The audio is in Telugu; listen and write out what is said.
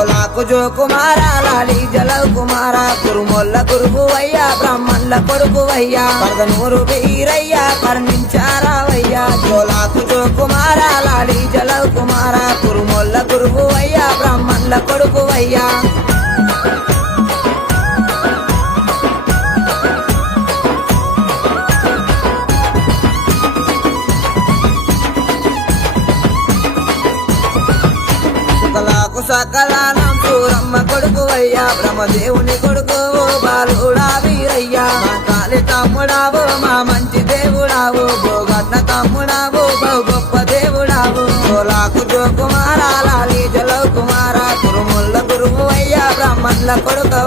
జోలాకు జో కుమార లాలి జలవ్ కుమార కురుమొల్ల గురువు అయ్యా బ్రాహ్మణుల కొడుకు అయ్యా పరదనూరు వీరయ్యా కర్ణించారావయ్యా జోలాకు జో కుమార లాలి జలవ్ కుమార కురుమొల్ల గురువు అయ్యా బ్రాహ్మణుల కొడుకు సకలానం సూరమ్మ కొడుకు అయ్యా బ్రహ్మదేవుని కొడుకు ఓ బాలుడా వీరయ్యా. మా కాలి తమ్ముడావు మా మంచి దేవుడావు భోగన్న తమ్ముడావు బహు గొప్ప దేవుడావు. కోలాకు జో కుమార లాలి కుమార కురుముల్ల గురువు అయ్యా బ్రహ్మణుల కొడుకు